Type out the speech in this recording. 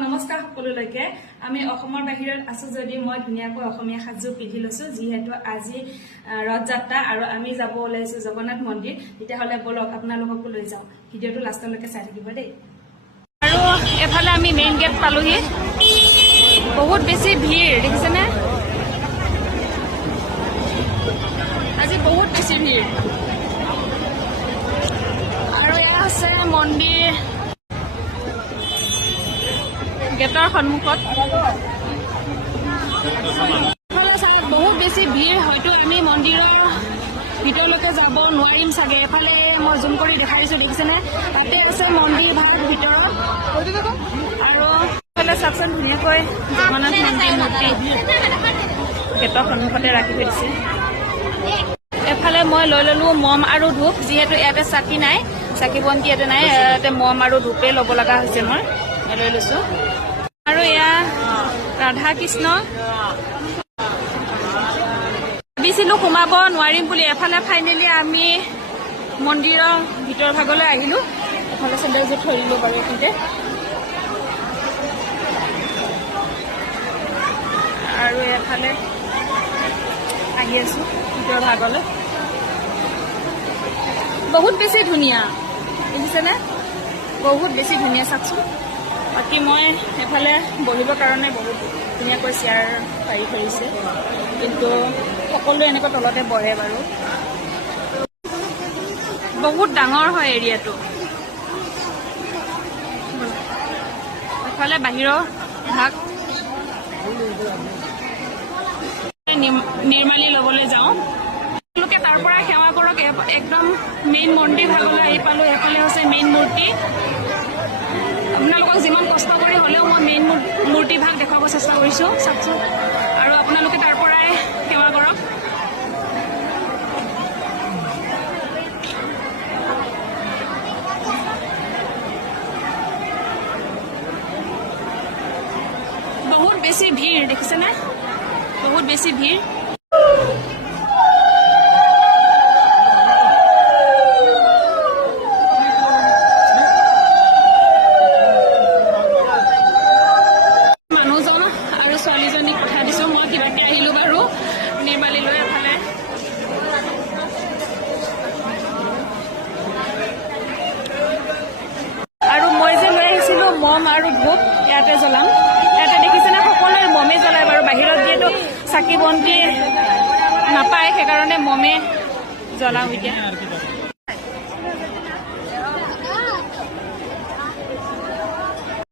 নমস্কাৰ সকলোলৈকে আমি অসমৰ বাহিৰত আছো যদি মই ধুনীয়াকৈ অসমীয়া সাজু পিন্ধি লৈছো যিহেতু আজি ৰথ যাত্ৰা আৰু আমি যাব ওলাইছো জগন্নাথ মন্দিৰ তেতিয়াহলে বলক আপোনালোককো লৈ যাওঁ ভিডিঅটো লাষ্টলৈকে চাই থাকিব দেই আৰু এফালে আমি মেইন গেট পালোহি বহুত বেছি ভিৰ দেখিছেনে আজি বহুত বেছি ভিৰ আৰু এয়া আছে মন্দিৰ গেটৰ সন্মুখত বহুত বেছি ভিৰ হয়তো আমি মন্দিৰৰ ভিতৰলৈকে যাব নোৱাৰিম চাগে এফালে মই জুম কৰি দেখাইছো দেখিছেনে তাতে আছে মন্দিৰ ভাগ ভিতৰত আৰু এফালে চাকচোন ধুনীয়াকৈ জগন্নাথ মন্দিৰ মূৰ্তি গেটৰ সন্মুখতে ৰাখি থৈ দিছে এফালে মই লৈ ললো মম আৰু ধূপ যিহেতু ইয়াতে চাকি নাই চাকি বন্তি ইয়াতে নাই ইয়াতে মম আৰু ধূপে ল'ব লগা হৈছে মই লৈ লৈছো আৰু এয়া ৰাধা কৃষ্ণ ভাবিছিলো সোমাব নোৱাৰিম বুলি এফালে ফাইনেলি আমি মন্দিৰৰ ভিতৰ ভাগলৈ আহিলো এফালে চেণ্ডেলযোৰ থৈ দিলো বাৰু এইখিনিতে আৰু এফালে আহি আছো ভিতৰ ভাগলৈ বহুত বেছি ধুনীয়া দেখিছেনে বহুত বেছি ধুনীয়া চাওকচোন বাকী মই এফালে বহিবৰ কাৰণে বহুত ধুনীয়াকৈ চেয়াৰ পাৰি থৈছে কিন্তু সকলোৱে এনেকৈ তলতে বহে বাৰু বহুত ডাঙৰ হয় এৰিয়াটো এফালে বাহিৰৰ ভাগ নিৰ্মালি ল'বলৈ যাওঁ তেওঁলোকে তাৰ পৰা সেৱা কৰক একদম মেইন মন্দিৰ ভাগলৈ আহি পালো এফালে হৈছে মেইন মূৰ্তি আপোনালোকক যিমান কষ্ট কৰি হ'লেও মই মেইন মূৰ্তি ভাগ দেখাব চেষ্টা কৰিছো চাওকচোন আৰু আপোনালোকে তাৰ পৰাই সেৱা কৰক বহুত বেছি ভিৰ দেখিছেনে বহুত বেছি ভিৰ ছোৱালীজনীক পঠাই দিছো মই কিবাকে আহিলো বাৰু নিৰ্মালি লৈ এফালে আৰু মই যে লৈ আহিছিলো মম আৰু ধূপ ইয়াতে জ্বলাম ইয়াতে দেখিছেনে সকলোৱে মমে জ্বলায় বাৰু বাহিৰত যিহেতু চাকি বন্তি নাপায় সেইকাৰণে মমে জ্বলাওঁ এতিয়া